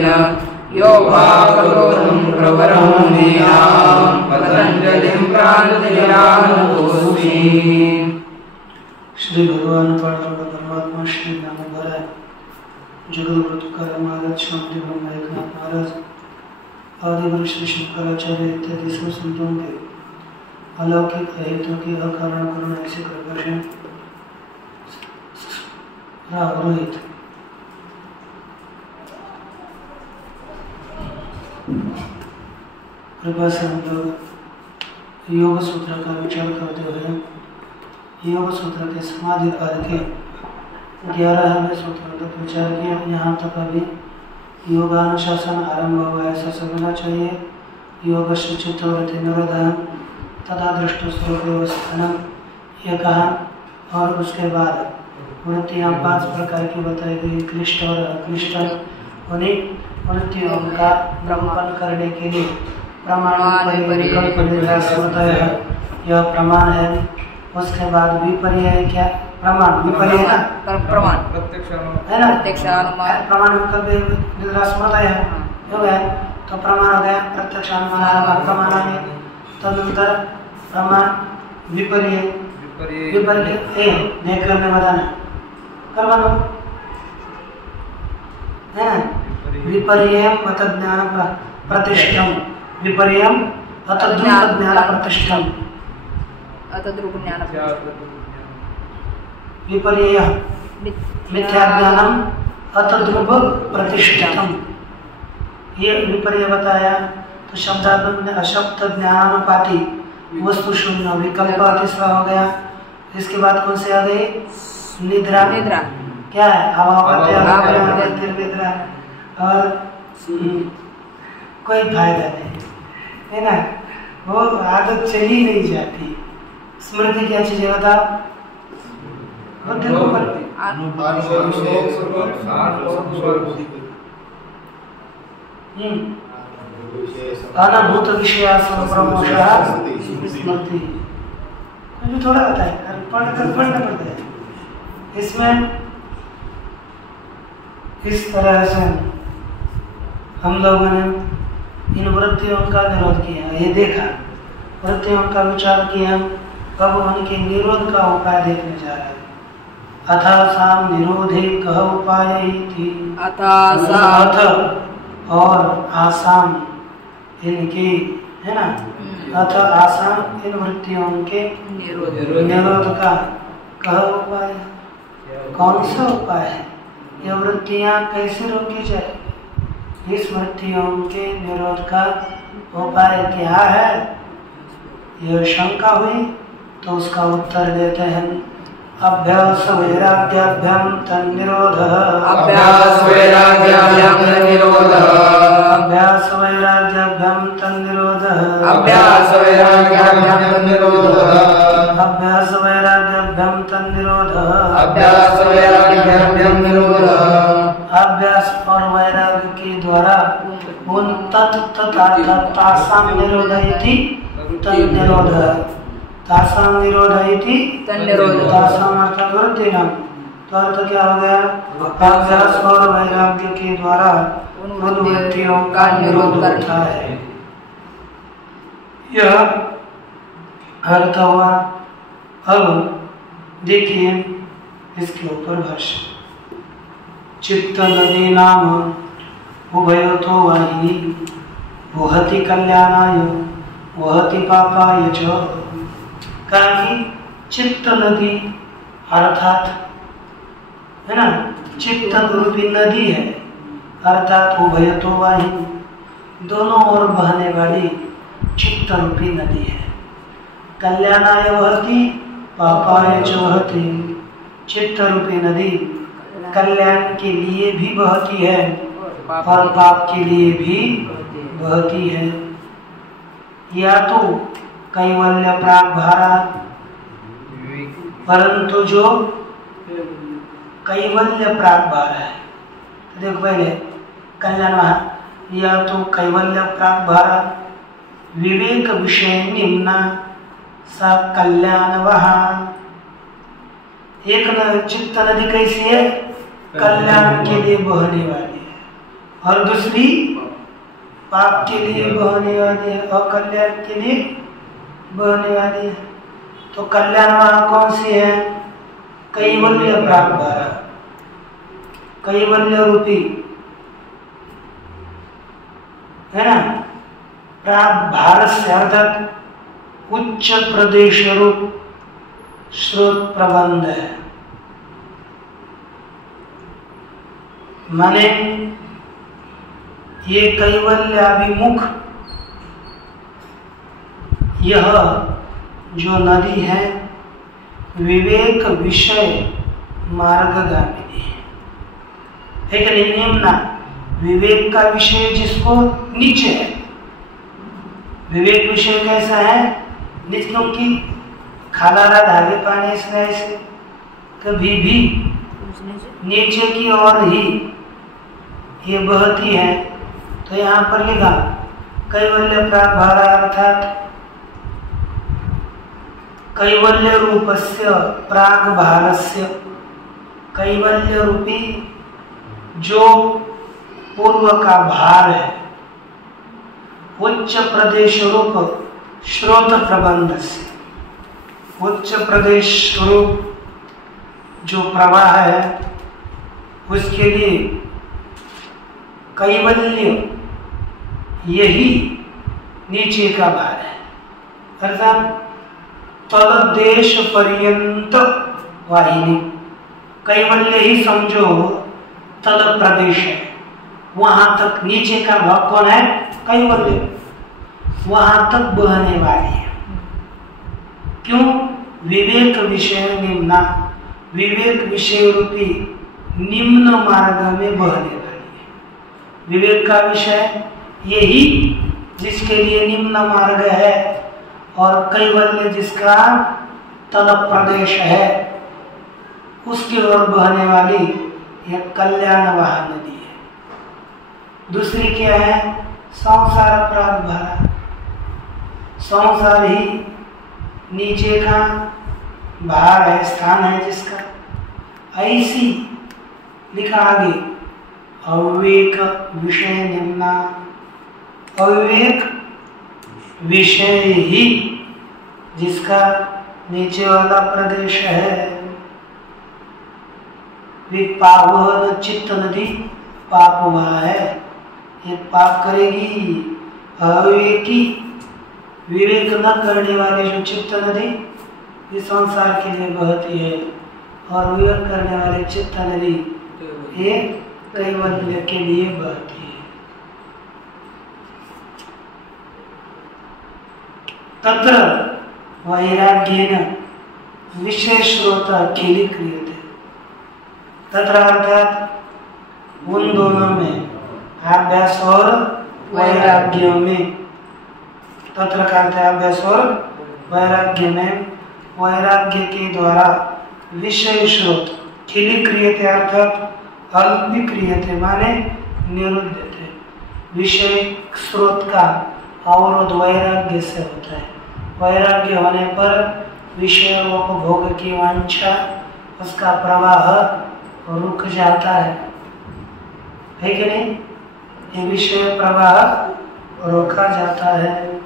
योगेन योगावरोधं प्रवरं मुनीनां पतंजलिं प्राणदयानुतोऽस्मि। श्री भगवान पांडुरंग परमात्मा श्री नामधारा जगद्गुरु तुकाराम महाराज, स्वामी ब्रह्म एकनाथ महाराज, आदिगुरु श्री शंकराचार्य इत्यादि सब संतों के अलौकिक अहितों की अकारण करुणा ऐसे कृपा रोहित कृपा से हम लोग योग सूत्र का विचार करते हुए योग सूत्र के समाधि पाद के 11वें सूत्र तक विचार किया। यहाँ तक अभी योगानुशासन आरंभ हुआ ऐसा समझना चाहिए। योग चित्तवृत्ति निरोधन तथा दृष्टस्थानम ये कहा, और उसके बाद वृत्तियाँ 5 प्रकार की बताई गई, क्लिष्ट और अक्लिष्ट। उन्हीं वृत्तियों का ब्रह्मपन करने के लिए प्रमाण विकल्प निर्यास होता है, यह प्रमाण है। उसके बाद विपर्य है, क्या प्रमाण विपर्य है ना, प्रमाण है ना, प्रत्यक्षानुमान प्रमाण विकल्प निर्यास होता है, हो गया तो प्रमाण हो गया प्रत्यक्षानुमान प्रमाण आगे। तदनंतर प्रमाण विपर्य विपर्य देख करने बताना करवा लो, है ना। विपर्यम अत ज्ञान प्रतिष्ठम, विपर्यम अत ज्ञान प्रतिष्ठम, विपर्य मिथ्या ज्ञानम अत ध्रुव प्रतिष्ठितम। ये विपर्य बताया। तो शब्दात्मक ने अशब्द ज्ञानानुपाती वस्तु शून्य विकल्प तीसरा हो गया। इसके बाद कौन से आ गए? निद्रा। निद्रा क्या है? निद्रा और कोई फायदा नहीं, है ना, वो आदत चली नहीं जाती। स्मृति क्या चीज है बताओ? अनुभूत विषय स्मृति थोड़ा बताए, पढ़ना पड़ता है इसमें। इस तरह से हम लोगों ने इन वृत्तियों का निरोध किया, ये देखा, वृत्तियों का विचार किया। अब उनके निरोध का उपाय देखने जा रहे हैं। अथासाम निरोधे कह उपाय थी, अथ और आसाम इनकी, है ना, अथ आसाम इन वृत्तियों के निरोध का कह उपाय, कौन सा उपाय है? यह वृत्तियां कैसे रोकी जाए? इस वृत्तियों के निरोध का उपाय क्या है? यह शंका हुई तो उसका उत्तर देते हैं अभ्यास वैराग्याभ्याम तन्निरोधः, अभ्यास वैराग्याभ्याम तन्निरोधः, अभ्यास वैराग्याभ्याम तन्निरोधः, अभ्यास वैराग्याभ्याम तन्निरोधः, अभ्यास वैराग्याभ्याम तन्निरोधः, अभ्यास वैराग्याभ्याम निरोधः। अभ्यास और वैराग्य के द्वारा उन तासाम निरोधयति तन्निरोधः, तासाम निरोधयति तन्निरोधः, तासाम अर्थात वृत्तिनां। तो अर्थ क्या हो गया? अभ्यास और वैराग्य के द्वारा उन वृत्तियों का निरोध करता है। यह अर्थ हुआ। अब देखिए इसके ऊपर भाष्य। चित्त नदी नाम उभयतो वाहिनी वहति कल्याणाय वहति पापाय च। कहा चित्त नदी अर्थात, है ना, चित्त रूपी नदी है, अर्थात उभयतो वाहिनी दोनों ओर बहने वाली चित्त रूपी नदी है। कल्याणाय वहति पापाय च वहति, चित्त रूपी नदी कल्याण के लिए भी बहती है और पाप के लिए भी बहती है। या तो कैवल्य प्राग्भारा, परंतु जो कैवल्य प्राग्भार है, देखो पहले कल्याण, या तो कैवल्य प्राग्भारा विवेक विषय निम्न सा कल्याण वहा। एक चित्त नदी कैसी है? कल्याण के लिए बहने वाली है, और दूसरी पाप के लिए बहने वाली है और कल्याण के लिए बहने वाली है। तो कल्याण वहां कौन सी है? कैवल्य प्राप्त धारा, कैवल्य रूपी है ना, प्राप्त भारत से अर्थात उच्च प्रदेश रूप स्रोत प्रबंध है। माने ये कैवल्याभिमुख यह जो नदी है विवेक विषय मार्गगामिनी है कि नहीं? निम्ना विवेक का विषय जिसको नीचे है, विवेक विषय कैसा है? नीचे, क्योंकि खालारा धागे पाने से ऐसे कभी भी नीचे की ओर ही ये बहती है। तो यहाँ पर लिखा कैवल्य प्राप्त भारा अर्थात कैवल्य रूपस्य प्राग भारस्य, कैवल्य रूपी जो पूर्व का भार है, उच्च प्रदेश रूप स्रोत प्रबंध से, उच्च प्रदेश रूप जो प्रवाह है उसके लिए कैवल्य यही नीचे का भार है, अर्थात तल देश पर्यंत वाहिनी। कैवल्य ही समझो तल प्रदेश है, वहां तक नीचे का भाग कौन है? कैवल्य, वहां तक बहने वाली है। क्यों? विवेक विषय निम्ना, विवेक विषय रूपी निम्न मार्ग में बहने वाली है। विवेक का विषय यही जिसके लिए निम्न मार्ग है, और कैवल्य जिसका तल प्रदेश है उसकी ओर बहने वाली यह कल्याण वाह नदी है। दूसरी क्या है? संसार प्राप्त भारा, संसार ही नीचे का भार है, स्थान है जिसका। ऐसी लिखा आगे अविवेक विषय निम्ना, अविवेक विषय ही जिसका नीचे वाला प्रदेश है। विपावहन चित्त नदी पाप हुआ है, ये पाप करेगी। अविवेकी विवेक न करने वाली जो चित्त नदी ये संसार के लिए बहती है, और विवेक करने वाले चित्त नदी ये कैवल्य के लिए बहती है। तत्र वैराग्येन विषय स्रोत केली क्रियते, तत्र अर्थात उन दोनों में अभ्यास और वैराग्य में, तत्र का अर्थ है अभ्यास और वैराग्य में, वैराग्य के द्वारा विषय स्रोत केली क्रियते अर्थात अल्पी क्रियते माने निरुद्धते, विषय स्रोत का अवरोध वैराग्य से होता है। वैराग्य होने पर विषय उपभोग की वांछा उसका प्रवाह रुक जाता है कि नहीं? ये विषय प्रवाह रोका जाता है।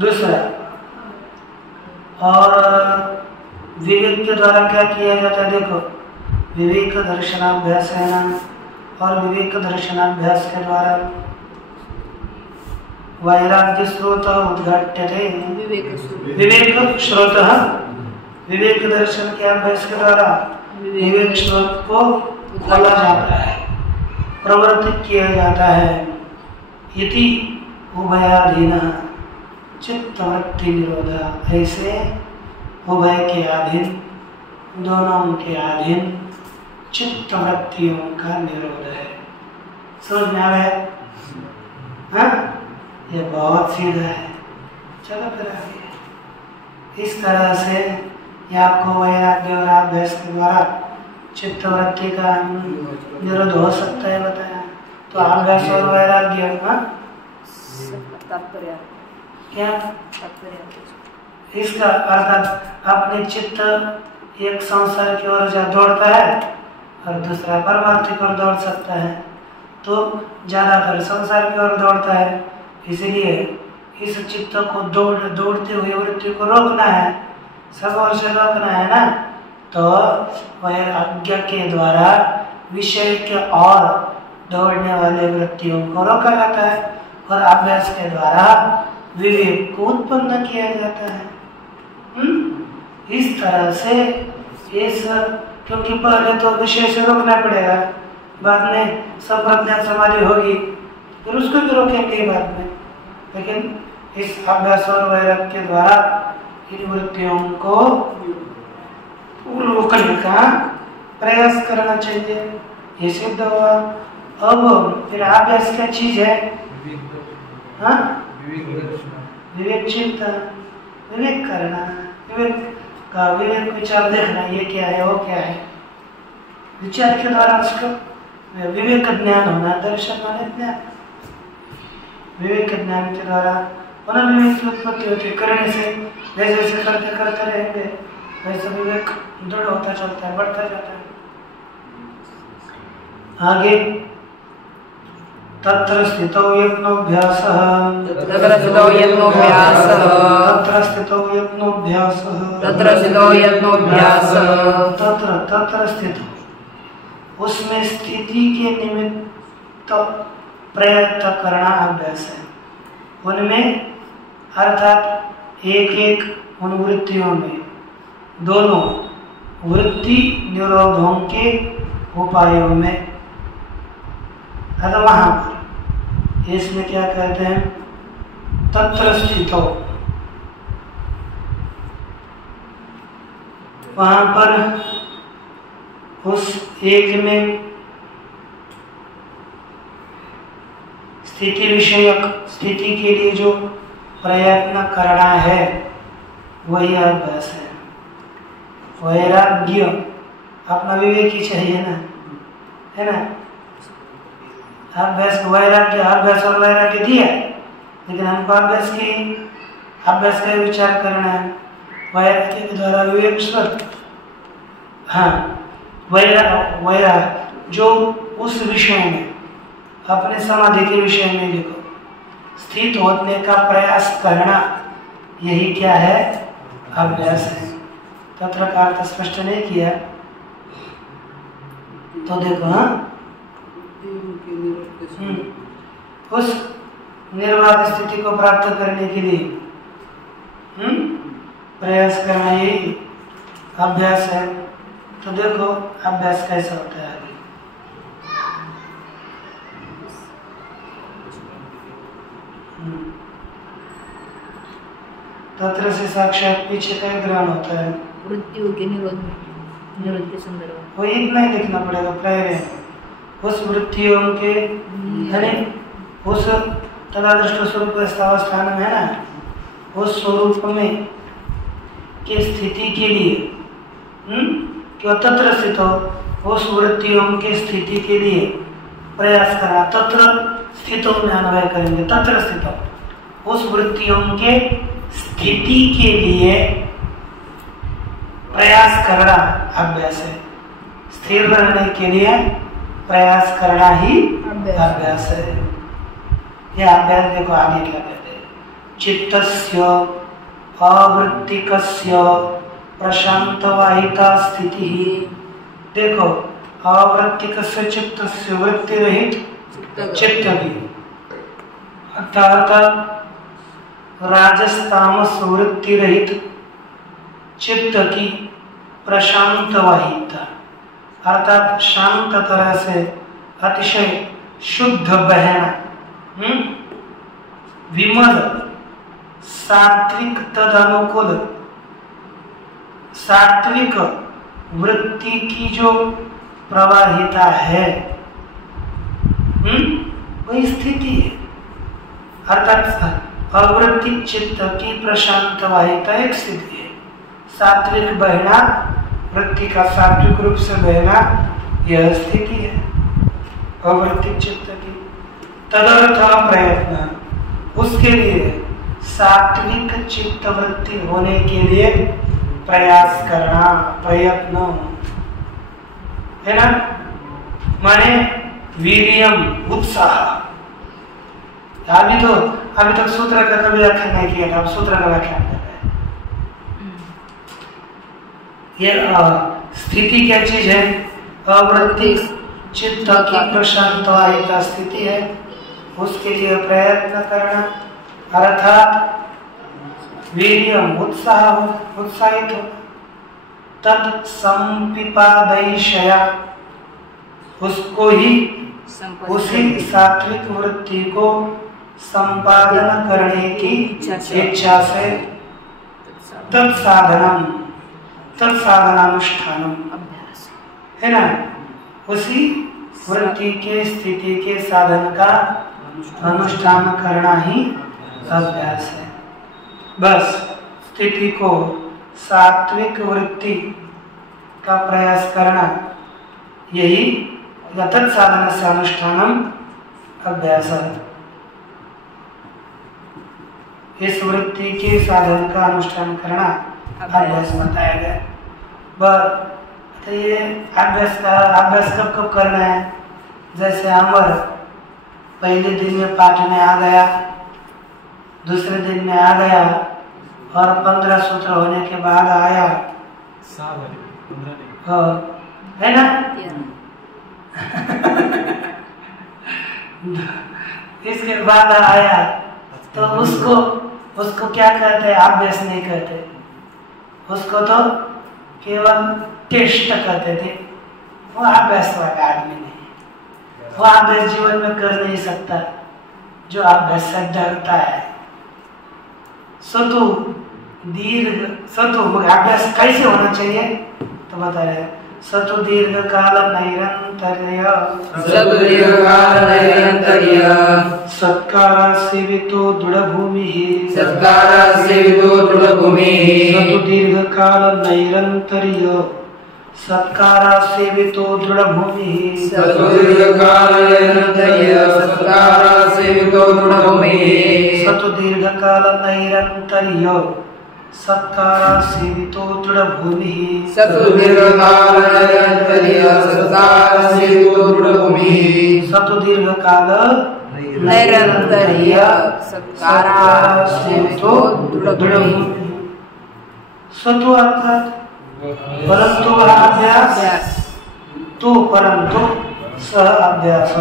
दूसरा, और विवेक के द्वारा क्या किया जाता है? देखो, विवेक दर्शनाभ्यास है ना, और विवेक दर्शनाभ्यास के द्वारा वैराग्य स्रोत उद्घाट्यते, विवेक स्रोत, विवेक दर्शन के अभ्यास के द्वारा विवेक स्रोत को खोला जाता है, प्रवर्तित किया जाता है। इति उभयाधीन चित्तवृत्ति निरोध, ऐसे उभय के अधीन, दोनों के अधीन चित्तवृत्तियों का निरोध है। समझ में आ रहा है? हाँ, ये बहुत सीधा है। चलो फिर आगे। इस तरह से ये आपको वैराग्य और अभ्यास के द्वारा चित्तवृत्ति का निरोध हो सकता है बताया। तो अभ्यास और वैराग्य क्या इसका अर्थात अपने चित्त एक संसार की ओर जा दौड़ता है, और दूसरा परमार्थिक ओर दौड़ सकता है, तो ज़्यादातर संसार की ओर दौड़ता है। इसलिए इस चित्त को दौड़ते हुए वृत्ति को रोकना है, सब ओर से रोकना है ना, तो वह आज्ञा के द्वारा विषय के और दौड़ने वाले वृत्तियों को रोका जाता है और अभ्यास के द्वारा विवेक को उत्पन्न किया जाता है। इस तरह से इस, क्योंकि पहले तो विषय से रोकना पड़ेगा, बाद में संप्रज्ञात समाधि होगी, फिर उसको भी रोकेंगे बाद में, लेकिन इस अभ्यास और वैराग्य के द्वारा इन वृत्तियों को रोकने का प्रयास करना चाहिए, ये सिद्ध हुआ। अब फिर अभ्यास क्या चीज है? हाँ, विवेक चिंतन, विवेक करना, विवेक का विवेक विचार देखना, ये क्या है वो क्या है, विचार के द्वारा उसका विवेक का ज्ञान होना, दर्शन माने ज्ञान, विवेक के ज्ञान के द्वारा मनोविवेक की उत्पत्ति होती है। करने से जैसे जैसे करते करते रहेंगे वैसे विवेक दृढ़ होता चलता है, बढ़ता जाता है। आगे तत्र स्थितौ यत्नोऽभ्यासः, तत्र स्थितौ यत्नोऽभ्यासः, तत्र स्थितौ यत्नोऽभ्यासः, तत्र स्थितौ यत्नोऽभ्यासः, तत्र स्थितौ, उसमें स्थिति के निमित्त प्रयत्न करना अभ्यास है। उनमें अर्थात एक एक उन वृत्तियों में, दोनों वृत्ति निरोधों के उपायों में, वहां पर इसमें क्या कहते हैं? तत्र स्थितो, वहां पर उस एक में स्थिति विषयक, स्थिति के लिए जो प्रयत्न करना है वही अभ्यास है। वैराग्य अपना विवेक ही चाहिए ना, है ना। अभ्यास वैराग्य, अभ्यास और वैराग्य दिया, लेकिन हमको अभ्यास का विचार करना है, वैराग्य के द्वारा विवेक स्वर। हाँ, वैराग्य जो उस विषय में, अपने समाधि के विषय में देखो स्थित होने का प्रयास करना, यही क्या है? अभ्यास है। तत्र का अर्थ स्पष्ट नहीं किया तो देखो, हाँ, उस निर्वाध स्थिति को प्राप्त करने के लिए प्रयास करना यही अभ्यास है। तो देखो अभ्यास कैसा होता है आगे। तत्र से साक्षात पीछे का ग्रहण होता है, मृत्यु के निरोध के संदर्भ, वो इतना ही देखना पड़ेगा। प्राय उस वृत्तियों के उस तदादृष्ट स्वरूप स्थान में है ना, उस स्वरूप में के स्थिति के लिए क्यों तत्र स्थित हो, उस वृत्तियों के स्थिति के लिए प्रयास करना। तत्र स्थितों में अन्वय करेंगे। तत्र स्थित उस वृत्तियों के स्थिति के लिए प्रयास करना अभ्यास है। स्थिर रहने के लिए प्रयास करना ही अभ्यास है। यह अभ्यास देखो आगे क्या कहते हैं। चित्तस्य अवृत्तिकस्य प्रशांत वाहिता स्थिति। देखो अवृत्तिकस्य चित्तस्य वृत्ति रहित चित्त की, अर्थात राजस तामस वृत्ति रहित चित्त की प्रशांत वाहिता, अर्थात शांत तरह से अतिशय शुद्ध बहना, विमल सात्विक तदनुकूल सात्विक वृत्ति की जो प्रवाहिता है वही स्थिति है। अर्थात अवृत्ति चित्त की प्रशांत वाहिता एक स्थिति है। सात्विक बहना, वृत्ति का सात्विक रूप से बहना, यह स्थिति है अवृत्ति चित्त की। तदर्थ प्रयत्न, उसके लिए सात्विक चित्त वृत्ति होने के लिए प्रयास करना, प्रयत्न है ना। माने वीर्यम उत्साह। अभी तक सूत्र का कभी व्याख्यान नहीं किया था, अब सूत्र का व्याख्यान कर रहे हैं। ये स्थिति क्या चीज है? अवृत्ति चित्त की प्रशांत स्थिति है, उसके लिए प्रयत्न करना, अर्थात वीर्यम उत्साहित हो, तत्संपिपादयिषया उसको ही उसी सात्विक वृत्ति को संपादन करने की इच्छा से तत्साधनानुष्ठानम है ना, उसी वृत्ति के स्थिति के साधन का अनुष्ठान करना ही अभ्यास है। बस स्थिति को सात्विक वृत्ति का प्रयास करना, यही तत्साधन से अनुष्ठानम अभ्यास है। इस वृत्ति के साधन का अनुष्ठान करना अभ्यास बताया गया। तो ये अभ्यास कब करना है? जैसे अमर पहले दिन में पाठ में आ गया, दूसरे दिन में आ गया, और 15 सूत्र होने के बाद आया, है ना? इसके बाद आया तो उसको क्या कहते हैं? अभ्यास नहीं कहते, उसको तो केवल टेस्ट कहते थे। वो अभ्यास वाला आदमी नहीं, वो अभ्यास जीवन में कर नहीं सकता जो अभ्यास से डरता है। सतु अभ्यास कैसे होना चाहिए तो बता रहे हैं। सतु दीर्घ काल नैरंतर्य सत्कार सेवितो दृढ़भूमि सतु दीर्घ काल नैरंतर्य सत्कार सेवितो दृढ़भूमि सतु दीर्घ काल नैरंतर्य सत्कार सेवितो दृढ़भूमि सतु दीर्घ काल नैरंतर्य सत्कार सेवितो दृढ़भूमि। सतु अर्थात परंतु अभ्यास तो परंतु सह अभ्यास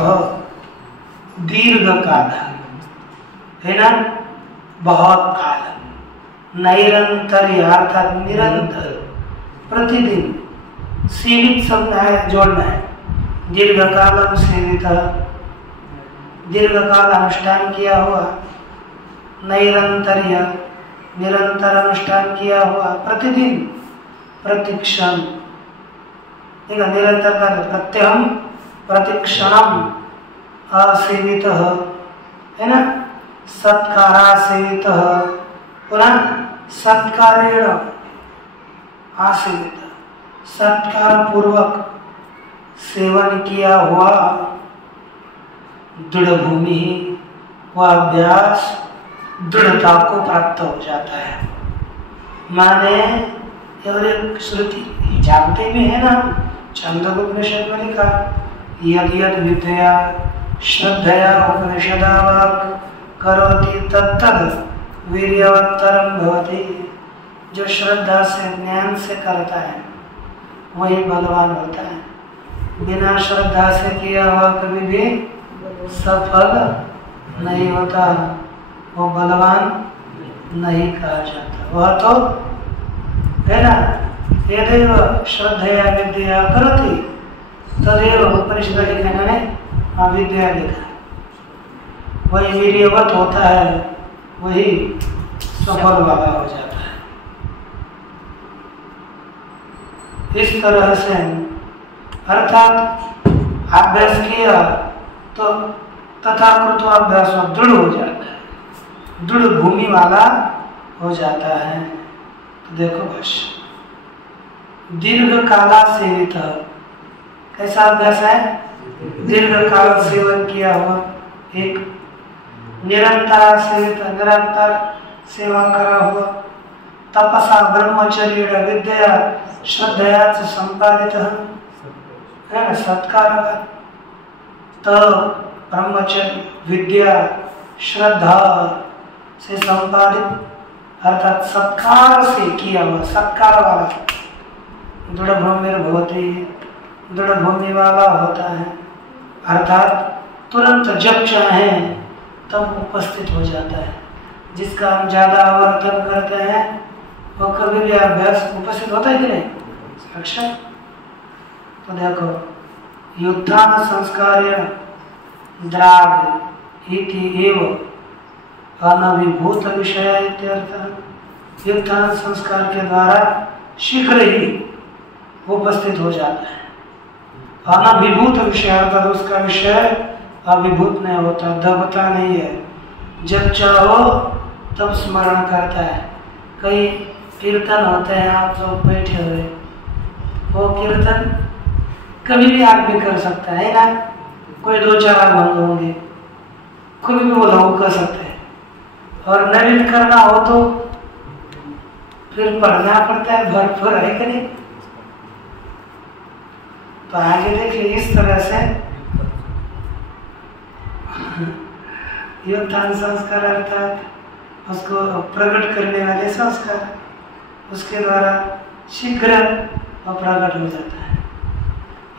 दीर्घ काल है ना, बहुत काल, नैरंतर अर्थात निरंतर, प्रतिदिन, सीमित शब्द है जोड़ना है। दीर्घ काल सेवित, दीर्घ काल अनुष्ठान किया हुआ, नैरंतर्य निरंतर अनुष्ठान किया हुआ, प्रतिदिन, प्रतिक्षण, ठीक है, निरंतर का प्रत्यहम प्रतिक्षणम असेवित है ना, सत्कारा सेवित, पुनः सत्कारेण आसेवित, सत्कार पूर्वक सेवन किया हुआ दृढ़ भूमि, वह अभ्यास दृढ़ता को प्राप्त हो जाता है। माने और एक श्रुति जानते भी है ना, छंदोपनिषद में लिखा, यद यद विद्या श्रद्धया उपनिषदावाक करोति तत्तद वीर्यवत्तरम भवति। जो श्रद्धा से ज्ञान से करता है वही बलवान होता है, बिना श्रद्धा से किया हुआ कभी भी सफल नहीं होता, वो बलवान नहीं कहा जाता। वह तो है ना, यदेव श्रद्धया विद्या करोति तदेव उपनिषद लिखा ने अविद्या लिखा, वही वीर्यवत होता है, वही सफल वाला हो जाता है। इस तरह से अर्थात अभ्यास किया तो तथाकृत अभ्यास दृढ़ हो जाता है, दृढ़ भूमि वाला हो जाता है। तो देखो बस दीर्घ काला सेवित, कैसा अभ्यास है? दीर्घ काल सेवन किया हुआ, एक निरंतर सेवित, निरंतर सेवा करा हुआ, तपसा ब्रह्मचर्य विद्या श्रद्धया से संपादित है ना, सत्कार तप, ब्रह्मचर्य, विद्या, श्रद्धा से संपादित अर्थात सत्कार से किया हुआ, सत्कार वाला, दृढ़ भूमि दृढ़ भूमि वाला होता है, अर्थात तुरंत जब चाहे तब उपस्थित हो जाता है। जिसका हम ज्यादा आवर्तन करते हैं वो कभी भी अभ्यास उपस्थित होता है कि नहीं? अच्छा, तो देखो, युद्धान संस्कार्य द्राग इति एव अनभिभूत विषय इत्यर्थ। युद्धान संस्कार के द्वारा शीघ्र ही उपस्थित हो जाता है। अनभिभूत विषय अर्थात उसका विषय अभिभूत नहीं होता, दबता नहीं है, जब चाहो तब स्मरण करता है। कई कीर्तन होते हैं, आप लोग बैठे हुए, वो कीर्तन कभी भी आदमी कर सकता है ना, कोई दो चार भंग होंगे, कभी भी वो लोग कर सकते हैं। और नृत्य करना हो तो फिर पढ़ना पड़ता है, भरपूर है कि नहीं? तो आगे देखिए, इस तरह से युक्तान संस्कार अर्थात उसको प्रकट करने वाले संस्कार, उसके द्वारा शीघ्र वह प्रकट हो जाता है।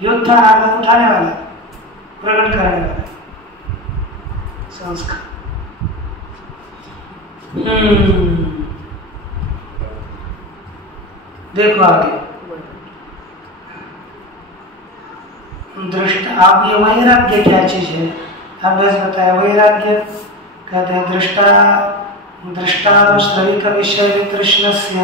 युक्तान अर्थात उठाने वाला, प्रकट करने वाला संस्कार। देखो आगे, दृष्टा, आप ये वैराग्य क्या चीज है? अभ्यास बताया। वैराग्य कहते हैं दृष्टानुश्रविक विषय वितृष्णस्य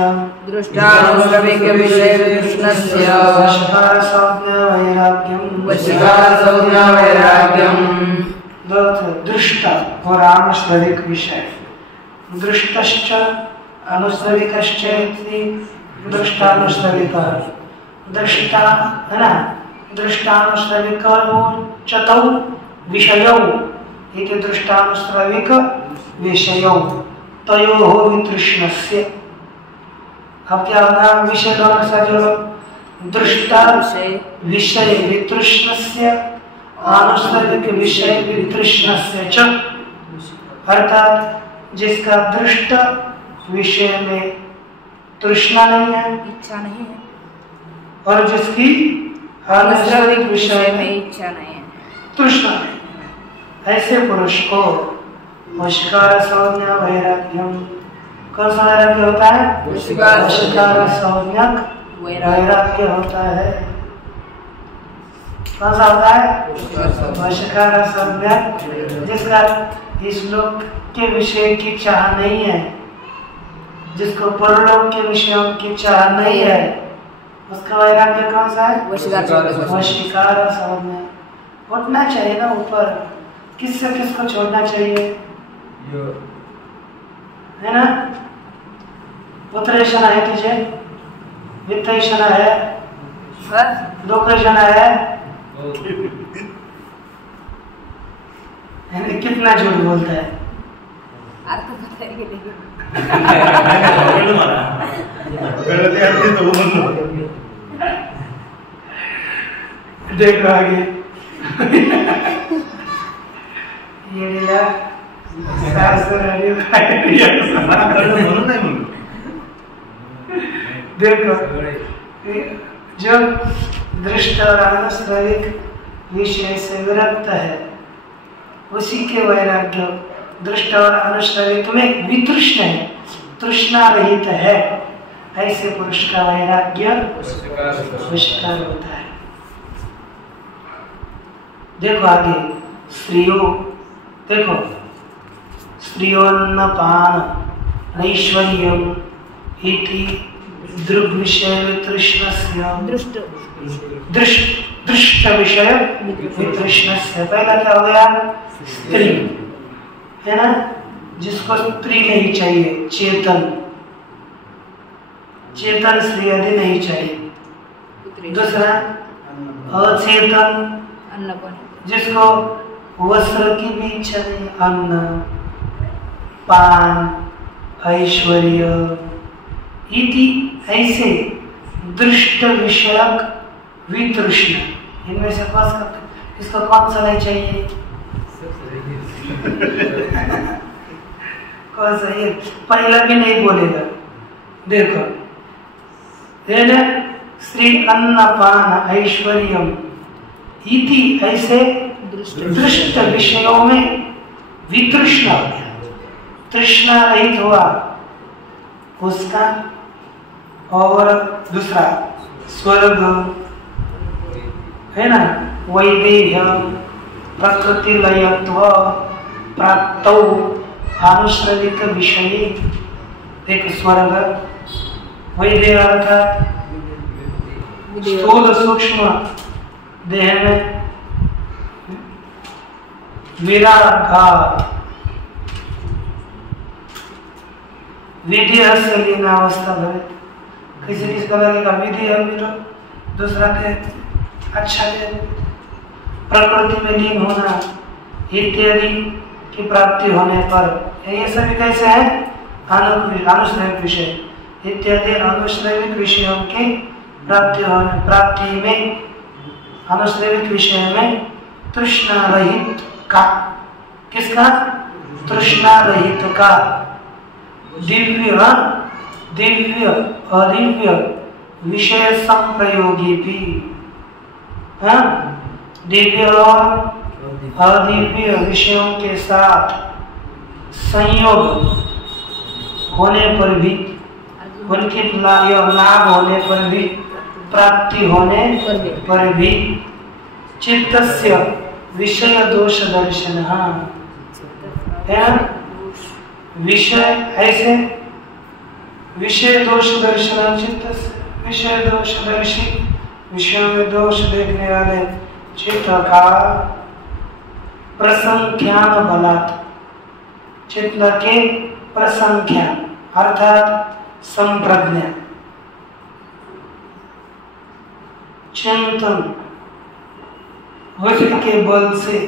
दृष्टानुश्रविक विषय वितृष्णस्य वशीकार संज्ञा वैराग्यम वशीकार संज्ञा वैराग्यम। दृष्टा और अनुश्रविक विषय, दृष्टश्च अनुश्रविकश्च इति दृष्टानुश्रविकः। दृष्टा है ना, दृष्टानुश्रविकौ चतौ विषयौ इति दृष्टानुश्रविक विषयौ तयोः वितृष्णस्य। अब क्या होगा? विषय दोनों के साथ जोड़ो, दृष्टा विषय वितृष्णस्य अनुश्रविक विषय वितृष्णस्य च, अर्थात जिसका दृष्ट विषय में तृष्णा नहीं है, इच्छा नहीं है, और जिसकी अनुश्रविक विषय में इच्छा नहीं है, तृष्णा नहीं, ऐसे पुरुष को वशीकार संज्ञा वैराग्यम। कौन सा वैराग्य होता है? वशीकार संज्ञक वैराग्य होता है। कौन सा होता है? वशीकार संज्ञक, जिसका इस लोक के विषय की चाह नहीं है, जिसको परलोक के विषयों की चाह नहीं है, उसका वैराग्य कौन सा है? वशीकार संज्ञा। उठना चाहिए ना ऊपर, किससे किसको छोड़ना चाहिए, है ना? पुत्रेशना है तुझे, वित्तेशना है, दुखेशना है, कितना झूठ बोलता है। अर्थ बताएंगे लेकिन देखो आगे, ये लीला देखो, जब दृष्ट और अनुश्रविक विषय से विरक्त है, उसी के वैराग्य दृष्ट और अनुश्रविक में वितृष्ण है, तृष्णा रहित है, ऐसे पुरुष का वैराग्य वशीकार होता है। देखो आगे, स्त्रियों, देखो, स्त्रियोन्नपान ऐश्वर्यम इति दृग विषय वितृष्णस्य दृष्ट विषय वितृष्णस्य। पहला क्या हो गया? स्त्री, है ना, जिसको स्त्री नहीं चाहिए, चेतन स्त्री आदि नहीं चाहिए। दूसरा अचेतन, जिसको वस्त्र की भी इच्छा नहीं, अन्न, पान, ऐश्वर्य इति ऐसे दृष्ट विषयक वितृष्ण, इनमें से बस इसको कौन सा नहीं चाहिए? कौन सा ये पहला भी नहीं बोलेगा। देखो है ना, श्री अन्नपान ऐश्वर्यम इति, ऐसे दृष्ट विषयों में वितृष्णा हो गया, तृष्णा रहित हुआ उसका। और दूसरा स्वर्ग है ना, वैदेह्य प्रकृति लयत्व प्राप्तौ आनुश्रविक विषय। एक स्वर्ग, वैदेह्य अर्थात स्थूल सूक्ष्म देह में विराघात, विधि से लीन अवस्था भरे। किसी किसका लगेगा विधि है, दूसरा के अच्छा दे प्रकृति में लीन होना इत्यादि की प्राप्ति होने पर, ये सभी कैसे है? अनुश्रविक विषय इत्यादि अनुश्रविक विषयों की प्राप्ति में, अनुश्रविक विषय में तृष्णा रहित का, किसका? तृष्णा रहित का, दिव्य दिव्य अदिव्य विषय संप्रयोगी भी, दिव्य और अदिव्य विषयों के साथ संयोग होने पर भी, उनके लाभ होने पर भी, प्राप्ति होने पर भी चित्तस्य विषय दोष दर्शन है। विषय ऐसे विषय दोष दर्शन, चित्त विषय दोष दर्शी, विषयों में दोष देखने वाले चित्त का प्रसंख्यान बलात्, चित्त के प्रसंख्यान अर्थात संप्रज्ञा, चिंतन के बल से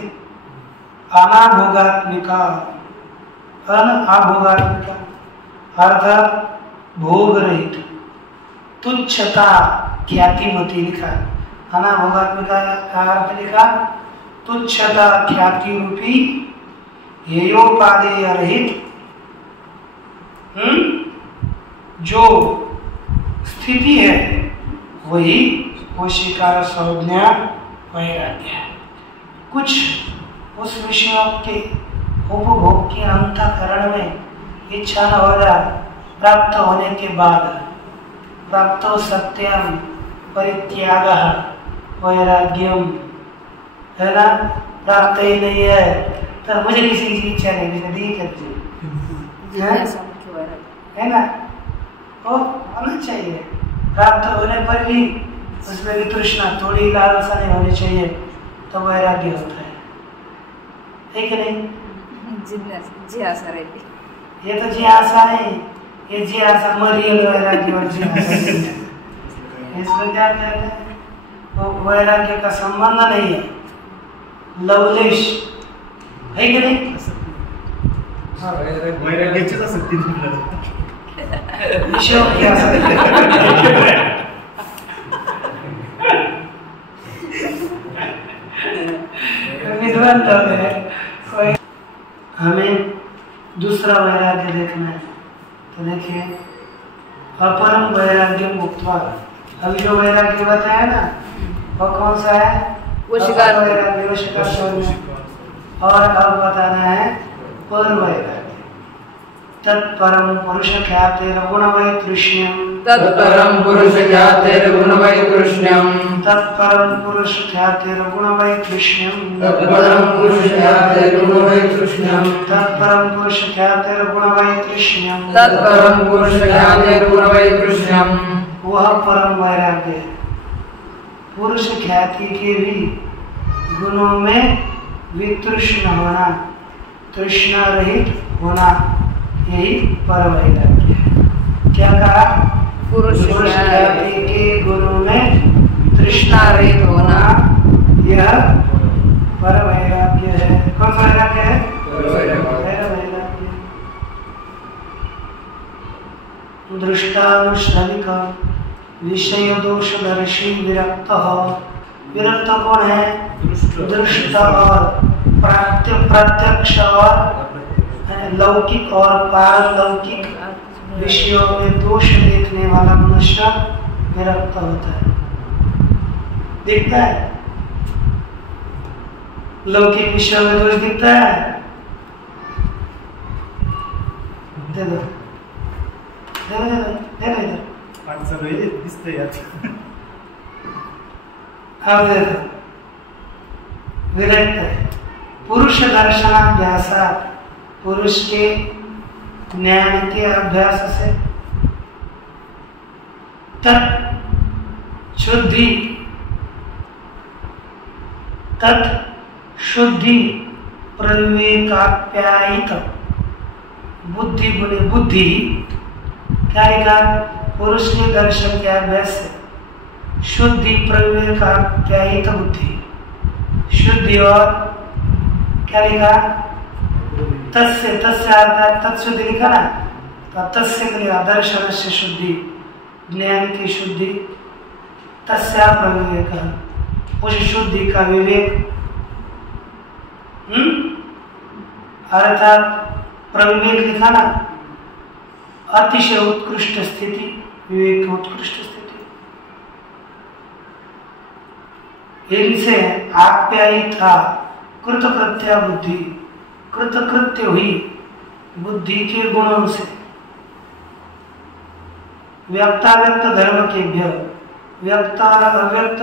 अनाभोगात्मिका, अनाभोगात्मिका अर्थात भोग रहित, तुच्छता ख्यातिमती लिखा। अनाभोगात्मिका का अर्थ लिखा तुच्छता ख्याति रूपी हेयोपादेय रहित जो स्थिति है वही वशीकार संज्ञा वैराग्य है। कुछ उस विषयों के उपभोग के अंतःकरण में इच्छा न हो जाए, प्राप्त होने के बाद प्राप्तो सत्यम परित्याग वैराग्यम, है ना। प्राप्त ही नहीं है तो मुझे किसी की इच्छा नहीं, किसी दी करती है ना, वो होना चाहिए। प्राप्त होने पर भी उसमें भी तृष्णा, थोड़ी लालसा नहीं होनी चाहिए, तो वैराग्य होता है कि नहीं? जिज्ञासा रहती। ये तो जिज्ञासा नहीं, ये जिज्ञासा मरियल वैराग्य और जिज्ञासा इसमें क्या कहते हैं? वो वैराग्य का संबंध नहीं है, लवलेश है कि नहीं? वैराग्याचीच आसक्ती विषयों की आसक्ती। विद्वान लोग हैं, हमें दूसरा वैराग्य देखना है तो देखिए अपरम वैराग्य मुक्त्वा। अभी जो वैराग्य बताया ना वो कौन सा है? वशीकार वैराग्य, वशीकार। और अब बताना है पर वैराग्य। तत्परम पुरुष ख्यातेर्गुण वैतृष्ण्यम, तत्परम पुरुष ख्यातेर्गुण वैतृष्ण्यम, तत्परम पुरुष ख्यातेर्गुण वैतृष्ण्यम, तत्परम पुरुष ख्यातेर्गुण वैतृष्ण्यम, तत्परम पुरुष ख्यातेर्गुण वैतृष्ण्यम, तत्परम पुरुष ख्यातेर्गुण वैतृष्ण्यम। वह परम वैराग्य है। पुरुष ख्याति के भी गुणों में वितृष्ण होना, तृष्णा रहित होना, यही परम वैराग्य है। क्या कहा? पुरुष ख्याति के गुणों में तृष्णा रहित होना, यह परम वैराग्य है। कौन सा वैराग्य है? परम वैराग्य। दृष्टानुश्रविक विषय दोषदर्शी विरक्त विरक्त कौन है? दृष्ट और प्रत्यक्ष और लौकिक और पारलौकिक विषयों में दोष देखने वाला मनुष्य विरक्त होता है। दिखता है लौकिक विषयों में दोष दिखता है? दे दो दे दो दे दो दे दो इधर। अब देखो विरक्त है। पुरुष दर्शनाभ्यास, पुरुष के ज्ञान के अभ्यास से तत् शुद्धि प्रविवेकाप्यायित बुद्धि गुणे बुद्धि क्या लिखा? पुरुष के दर्शन के अभ्यास से शुद्धि प्रविवेकाप्यायित बुद्धि, शुद्धि और क्या लिखा? तस्य, तस्य अर्थात तत्शुद्धि लिखा ना, तो तस्य के लिए दर्शन से शुद्धि, ज्ञान की शुद्धि, तस्या प्रविवेक, उस शुद्धि का विवेक, अर्थात प्रविवेक लिखा ना, अतिशय उत्कृष्ट स्थिति, विवेक की उत्कृष्ट स्थिति, इनसे आप्यायिता कृतकृत्या बुद्धि, कृतकृत्य हुई बुद्धि के गुणों से, व्यक्ताव्यक्त धर्म के व्यक्त और अव्यक्त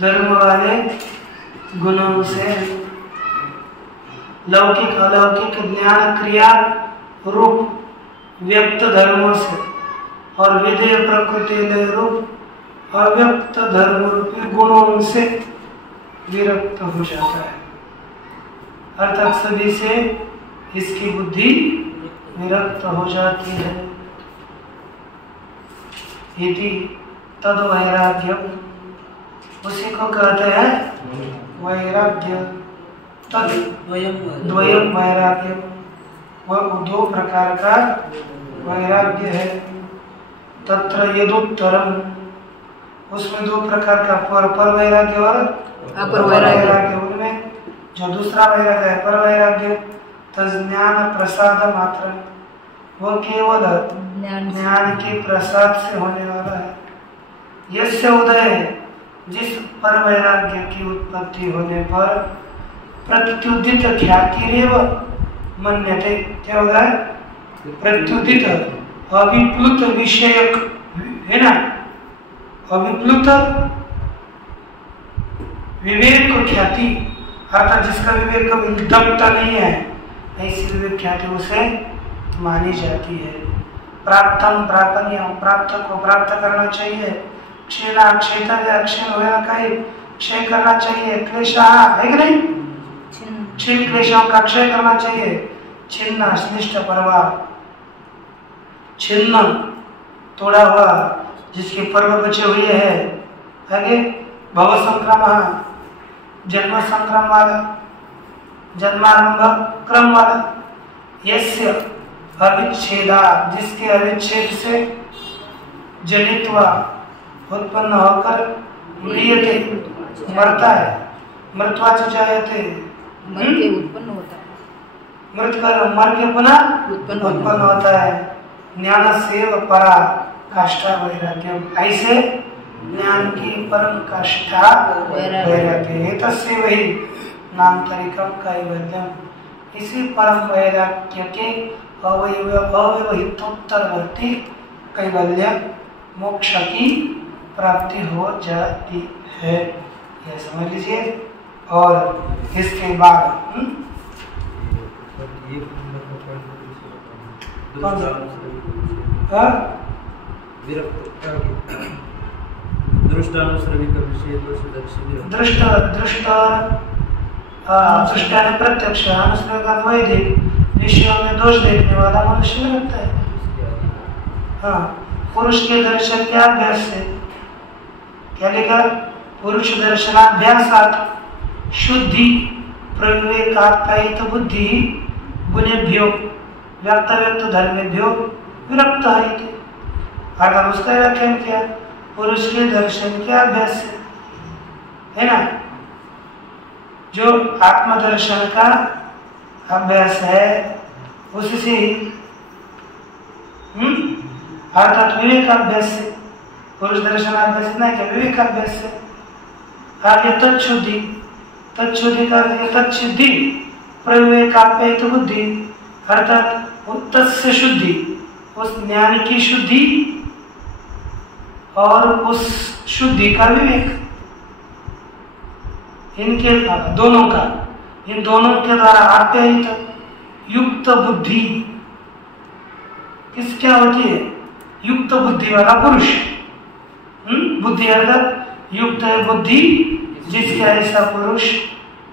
धर्म वाले गुणों से, लौकिक अलौकिक ज्ञान क्रिया रूप व्यक्त धर्मों से और विधेय प्रकृति रूप अव्यक्त धर्म रूपी गुणों से विरक्त हो जाता है। अर्थात सभी से इसकी बुद्धि विरक्त हो जाती है। इति तद वैराग्यम, उसी को कहते हैं वैराग्य। तद द्वयम वैराग्यम, वह दो प्रकार का वैराग्य है। तत्र यदुत्तरम, उसमें दो प्रकार का पर वैराग्य और अपर वैराग्य। उनमें जो दूसरा वैराग्य है पर वैराग्य, तज्ज्ञान प्रसाद मात्र, वो केवल ज्ञान के प्रसाद से होने वाला है। यस्य उदय, जिस पर वैराग्य की उत्पत्ति होने पर प्रत्युदित ख्यातिरेव मन्यते, क्या होता है? प्रत्युदित अविप्लुत विषयक है ना, अविप्लुत विवेक ख्याति, अर्थात जिसका विवेक कभी दबता नहीं है, ऐसी विवेक ख्याति उसे मानी जाती है। प्राप्तम प्रापणीय, प्राप्त को प्राप्त करना चाहिए। क्षीणा क्षेत्र क्षीण होना कहीं क्षय करना चाहिए। क्लेशा है कि नहीं? क्षीण क्लेशों का क्षय करना चाहिए। छिन्न श्लिष्ट पर्वा, छिन्न तोड़ा हुआ जिसके पर्व बचे हुए हैं। आगे भव संक्रमण, जन्म संक्रम वाला, जन्मारंभ क्रम वाला। यस्य अविच्छेदा, जिसके अविच्छेद से जनित्वा उत्पन्न होकर म्रियते, मरता है। मृत्वा च जायते, मर के उत्पन्न होता है। मृत कर मर के पुनः उत्पन्न होता है। ज्ञान सेव परा काष्ठा वैराग्यम, ऐसे ज्ञान की परम काष्ठा वैराग्य। तस्य वही नामतरिकम कैवल्यम, इसी परम वैराग्य के अव्यवहितोत्तरवर्ती कैवल्य मोक्ष की प्राप्ति हो जाती है। यह समझ लीजिए। और इसके बाद प्रत्यक्ष वैदिक विषयों में दोष देखने वाला मनुष्य लगता है। हाँ, पुरुष के दर्शन के अभ्यास से क्या लिखा? पुरुष दर्शनाभ्यासात् शुद्धि प्रविवेकाप्यायित बुद्धि गुणेभ्यो व्यक्त धर्मेभ्यो विरक्त है। अर्थात उसका व्याख्यान किया पुरुष के दर्शन के अभ्यास से है ना। जो आत्मदर्शन का अभ्यास है उससे अर्थात विवेकाभ्यास से, पुरुष दर्शन अभ्यास नहीं क्या, विवेकाभ्यास से आगे तत्शुद्धि, तत्शुद्धि का तत्सिद्धि प्रविवेकाप्ययित बुद्धि अर्थात तत्स्य शुद्धि, उस ज्ञान की शुद्धि और उस शुद्धि का विवेक, इनके दोनों का, इन दोनों के द्वारा आप्यायित युक्त बुद्धि किस क्या होती है, युक्त बुद्धि वाला पुरुष। बुद्धि अर्थात युक्त है बुद्धि जिसके ऐसा पुरुष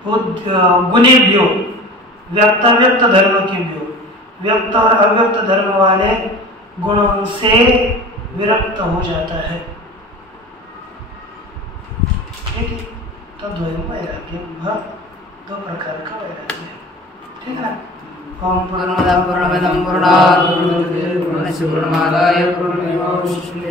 गुणेभ्यो व्यक्त व्यक्त धर्म के भ्यो, व्यक्त और अव्यक्त धर्म वाले गुणों से विरक्त हो जाता है। ठीक है, तो द्वयं वैराग्य दो प्रकार का वैराग्य है। ठीक है ना। ओम पूर्णमदः पूर्णमिदं पूर्णात् पूर्णमुदच्यते पूर्णस्य पूर्णमादाय पूर्णमेवावशिष्यते।